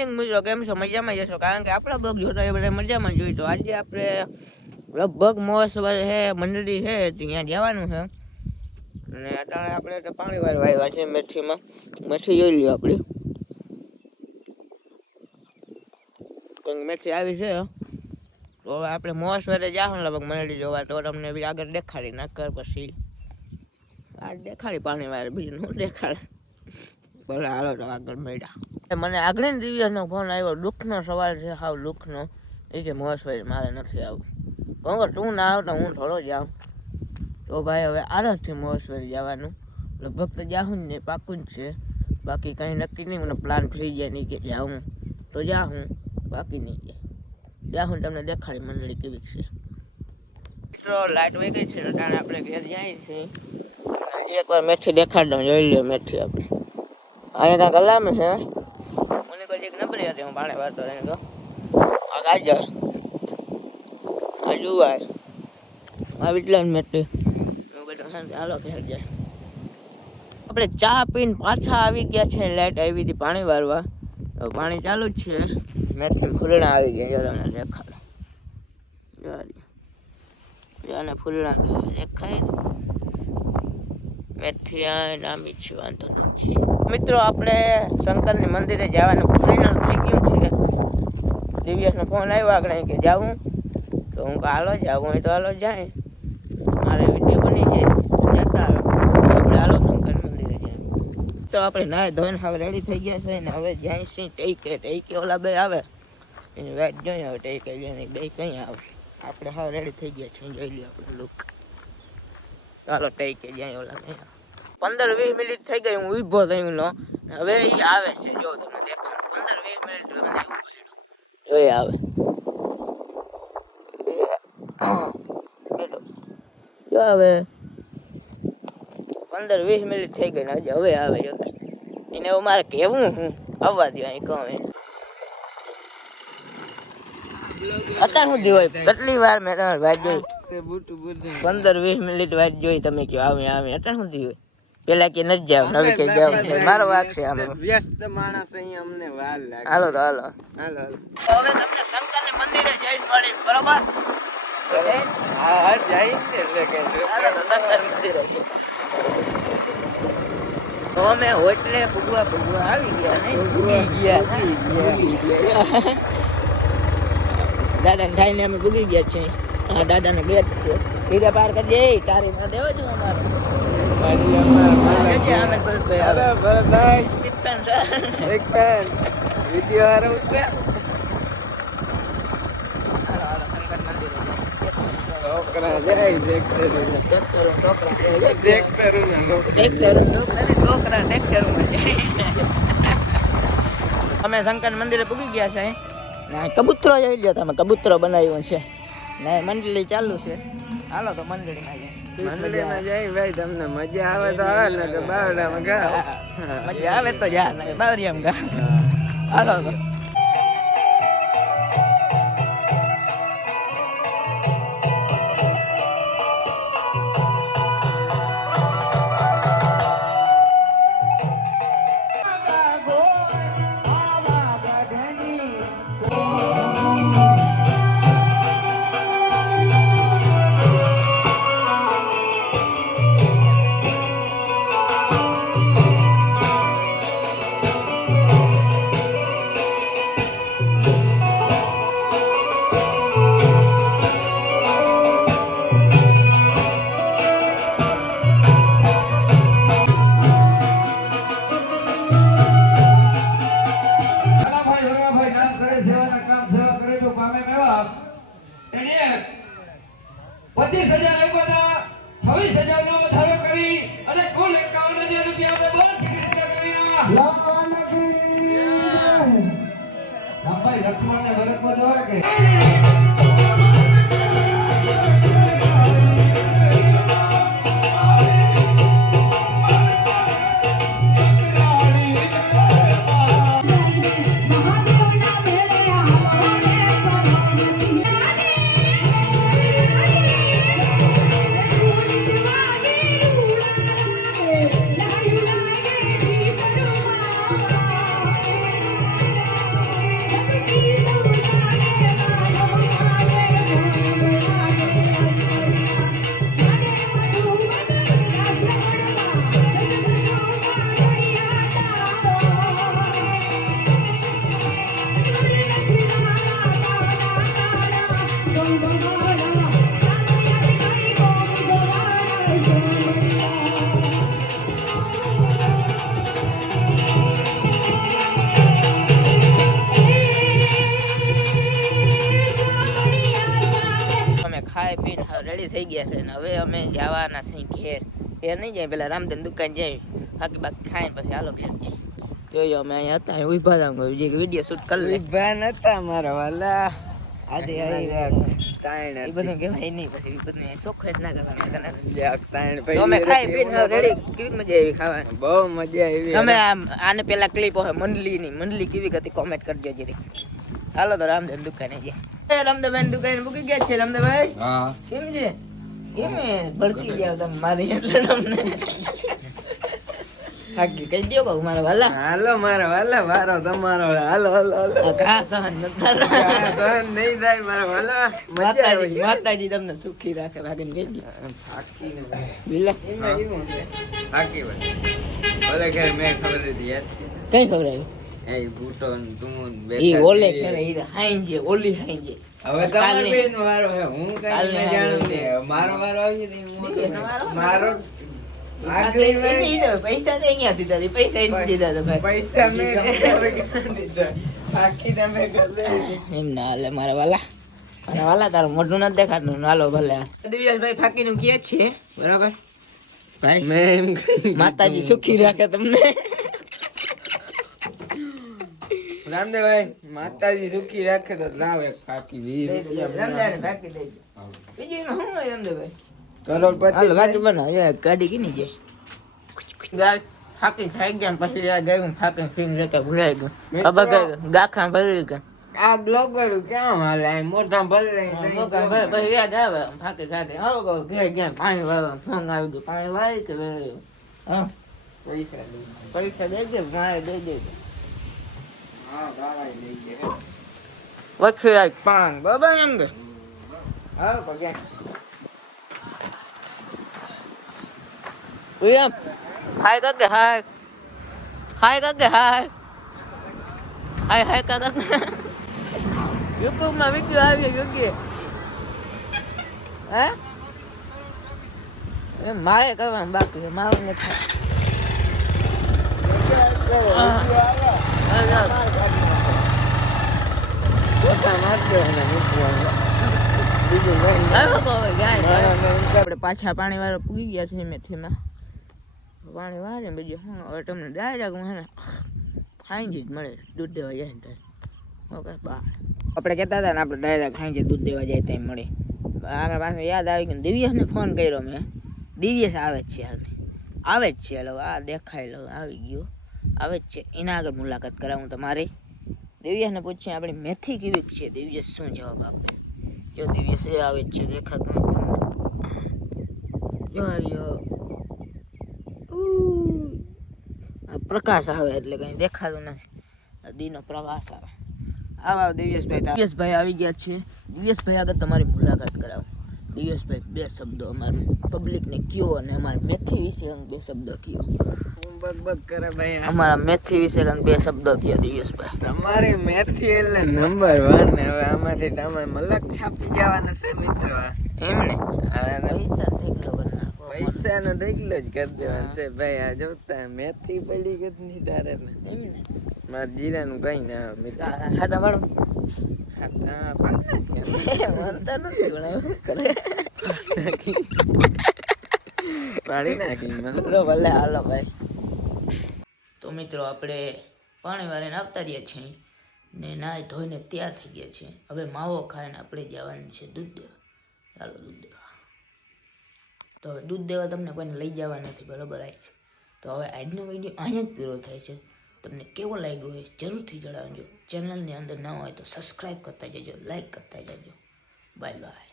Morning મિત્રો, કેમ છો? મજામાં જશો, કારણ કે આપણા બ્લોગ જોતા એ બધા મજામાં જોઈ. તો આજે આપણે લગભગ મોસવર હે મંડળી છે ત્યાં જવાનું છે અને અત્યારે આપણે તો પાણી વાળવા આવ્યા છે મેથીમાં. મેથી જોઈ લ્યો આપણે, કંઈક મેથી આવી છે. તો હવે આપણે મોસવરે જાશું લગભગ મંડળી જોવા, તો તમને બી આગળ દેખાડી નાખર પછી આ દેખાડી પાણી વાળે, બીજું હું દેખાડે. ભલે હાલો તો આગળ મળ્યા. મને આગળ દિવ્યાનો ફોન આવ્યો, દુઃખનો સવાલ છે, હાવ દુઃખનો. એ કે મોસભાઈ મારે નથી આવું. કહું કે તું ના આવ તો હું થોડો જાઉં. તો ભાઈ હવે આરામથી મોસભાઈ જવાનું, લગભગ તો જાઉં જ નહીં, પાકું જ છે. બાકી કંઈ નક્કી નહીં, મને પ્લાન ફ્રી જાય નહીં કે જાઉં તો જાઉં, બાકી નહીં જાય. જાઉં તમને દેખાડી મંડળી કેવી છે. મિત્રો લાઈટ વહી ગઈ છે, ત્યારે આપણે ઘેર જાય છીએ. એકવાર મેથી દેખાડ દઉં, જોઈ લો મેથી આપણે. અહીંયા કાંક અલામે છે, મને કોઈ એક નબળી હતી, હું પાણી વાળતો એને કહું આ ગાજર, આ જુવાર, આ વિટલાન મેથી, એવું બધું શાંતિ. હાલો ઘેર જાય. આપણે ચા પીને પાછા આવી ગયા છે. લાઈટ આવી હતી પાણી વાળવા, તો પાણી ચાલુ જ છે. મેથી ફૂલણા આવી ગયા, જો તમને દેખાડો. અને ફૂલણા દેખાય મેથી નામી છે, વાંધો નથી. મિત્રો આપણે શંકરની મંદિરે જવાનું ફાઇનલ થઈ ગયું છે. દિવ્યાસનો ફોન આવ્યો આગળ કે જાવું, તો હું હાલો જાવું હોય તો હાલો જાય, મારે વિડીયો બની જાય જતા આવે. આપણે હાલો શંકર મંદિરે જાય. તો આપણે નાય ધોઈને હવે રેડી થઈ ગયા છે ને હવે જાય છે ટેકે ઓલા બે આવે એની વાઈટ જોઈએ. હવે ટેકે જાય બે કઈ આવે, આપણે હવે રેડી થઈ ગયા છે, જોઈ લઈએ આપણે લુક. ચાલો ટેકે જાય ઓલા નહીં. 15-20 મિનિટ થઈ ગઈ, હું ઊભો થયો નો. હવે એ આવે છે, જો તમને દેખાડો. 15-20 મિનિટ જોઈએ આવે. જો હવે 15-20 મિનિટ થઈ ગઈ ને હજી હવે આવે. જો એને એવું મારે કહેવું, હું આવવા દો અહીં કહું. અત્યાર સુધી હોય કેટલી વાર મેં તમારી વાત જોઈ, 15-20 મિનિટ વાત જોઈ. તમે કહો આવે આવે, અત્યાર સુધી હોય. પેલા કે નથી જાવ, નવી કે જાવ, મારો વાક છે. આમ વ્યસ્ત માણસ અહીંયા અમને વાર લાગે. હાલો તો હાલો હાલો. હવે તમને શંકરની મંદિરે જઈને મળી, બરોબર? હા જઈને એટલે કે શંકર મંદિરે તો અમે હોટલે ભૂગવા આવી ગયા નહીં. દાદાને ખાઈને અમે ભૂગી ગયા છીએ. હા દાદાને ગેટ છે, હીરા પાર કરી દે. તારી માં દેવો છો અમારે અમે શંકર મંદિરે પૂગી ગયા છે. કબૂતરો જોઈ લો તમે, કબૂતરો બનાવ્યું છે ને મંડળી ચાલુ છે. હાલો તો મંડળીમાં જાય. મંડળીમાં જાય ભાઈ, તમને મજા આવે તો આવે ને તો બાવડામાં ગા. મજા આવે તો જા, ને બાવરિયામાં ગા. હાલો તો રેડી થઈ ગયા છે ને હવે અમે જવાના છે ઘેર નહીં જાય પેલા રામધન દુકાન જાય બાકી ખાઈને પછી હાલો ઘેર જાય જોયો અમે અહીંયા હતા ઉભા હતા જે વિડીયો શૂટ કરી લે ઉભા નતા મારા વાલા આજે એ બધું કહેવાય નહીં પછી એ બધું ચોખ્ખટ ના કરવાનું અમે ખાઈ પીને રેડી કેવી મજા આવી ખાવાની બહુ મજા આવી તમે આને પેલા ક્લિપ હોય મંડલી કેવી હતી કોમેન્ટ કરજો જરી હાલો તો રામધન દુકાને જાય રામદેવભાઈ દુકાને મૂકી ગયા છે રામદેવભાઈ હા કેમ છે કેમ ભડકી ગયા તમે મારી એટલે તમને હાકી કહી દો કહું મારા વાલા હાલો મારા વાલા વારો તમારો હાલો હાલો હાલો ઘા સહન નતા સહન નહીં થાય મારા વાલા મજા આવી માતાજી તમને સુખી રાખે ભાગીને કહી દો ફાકીને બિલ્લા એમાં એવું છે ફાકી ભાઈ ઓલે ઘર મેં ખબર હતી યાદ છે કઈ ખબર આવી એ બૂટો ને તું ઈ ઓલે કરે ઈ હાઈંજે ઓલી હાઈંજે હવે તમારો બેન વારો હે હું કઈ ન જાણું ને મારો વારો આવી ને મારો આગલી વાર પૈસા તો અહીંયા દીધા પૈસા એને દીધા તો ભાઈ પૈસા મેં દીધા બાકી તમે કરે એમ ના હાલે મારા વાલા તારું મોઢું નથી દેખાડતું હાલો ભલે દિવ્યાસભાઈ ફાકીને કહે છે બરાબર ભાઈ મેં માતાજી સુખી રાખે તમને રામદેવભાઈ માતાજી સુખી રાખે તો લાવ એક ફાકી ફાકી દેજો બીજું શું હોય રામદેવભાઈ કરોડપતિ હાલ વાંચી બના ગાડી કીની જાય ગાય ફાકી થઈ ગયા પછી ગયું ફાકી ફીંગ લેતા ભૂલાઈ ગયું ખબર કઈ ગાખા ભરી ગયા આ બ્લોગર ક્યાં હાલે મોઢા ભરી પછી યાદ આવે ફાકી ખાતે આવો કહું ઘેર ગયા પાણી વાળવા ફોન આવી ગયું પાણી વાળી કે હા પૈસા દેજે મારે દઈ દેજો વચ્ચે આજ પાન બરાબર એમ કે હા પગે William, hai các cái hai các cái hai các cái YouTube mà biết chưa ai cái gì hả em máy các bạn bạc thì mau nghe આપણે પાછા પાણી વાળા પૂગી ગયા છે મેથીમાં પાણી વાળે બીજું શું હવે તમને ડાયરેક્ટ મને ખાઈ જ મળે દૂધ દેવા જાય ને ઓકે બા આપણે કહેતા હતા ને આપણે ડાયરેક્ટ ખાઈ દૂધ દેવા જાય ત્યાં મળે આગળ પાછળ યાદ આવી ગયું દિવ્યેશને ફોન કર્યો મેં દિવ્યેશ આવે જ છે આવે જ છે એટલે આ દેખાય લો આવી ગયો આવે જ છે એના આગળ મુલાકાત કરાવું તમારે દિવ્યેશને પૂછીએ આપણી મેથી કેવી છે દિવ્યેશ શું જવાબ આપે જો દિવ્યેશ એ આવે જ છે દેખાતું જો હરિયો પ્રકાશ આવે એટલે કઈ દેખાતું નથી દીનો પ્રકાશ આવે આવા દિવ્યેશભાઈ આવી ગયા છે દિવ્યેશભાઈ આગળ તમારી મુલાકાત કરાવો દિવ્યેશભાઈ બે શબ્દો અમારું પબ્લિકને કયો અને અમારા મેથી વિશે બે શબ્દો કયો બક કરે ભાઈ અમારા મેથી વિશે બે શબ્દો કયો દિવ્યેશભાઈ તમારી મેથી એટલે નંબર 1 ને હવે આમાંથી તમે મલક છાપી જવાના છે મિત્રો એમને પૈસા નો ઢગલો જ કરી દેવાનું છે ભાઈ આ જોતા મેથી પડી ગઈ ની તારે મારા જીરાનું કઈ ના મિત્ર હાડા વાળો પાડી નાખી ભલે હાલો ભાઈ તો મિત્રો આપણે પાણી વાળીને આવતા રહ્યા છીએ ને નાઈ ધોઈને તૈયાર થઈ ગયા છે હવે માવો ખાઈને આપણે જવાનું છે દૂધ દેવા ચાલો દૂધ દેવા તો હવે દૂધ દેવા તમને કોઈને લઈ જવા નથી બરોબર આવી છે તો હવે આજનો વિડીયો અહીંયા જ પૂરો થાય છે તમને કેવો લાગ્યો હોય જરૂરથી જણાવજો ચેનલની અંદર ન હોય તો સબસ્ક્રાઈબ કરતા જજો લાઈક કરતા જજો બાય બાય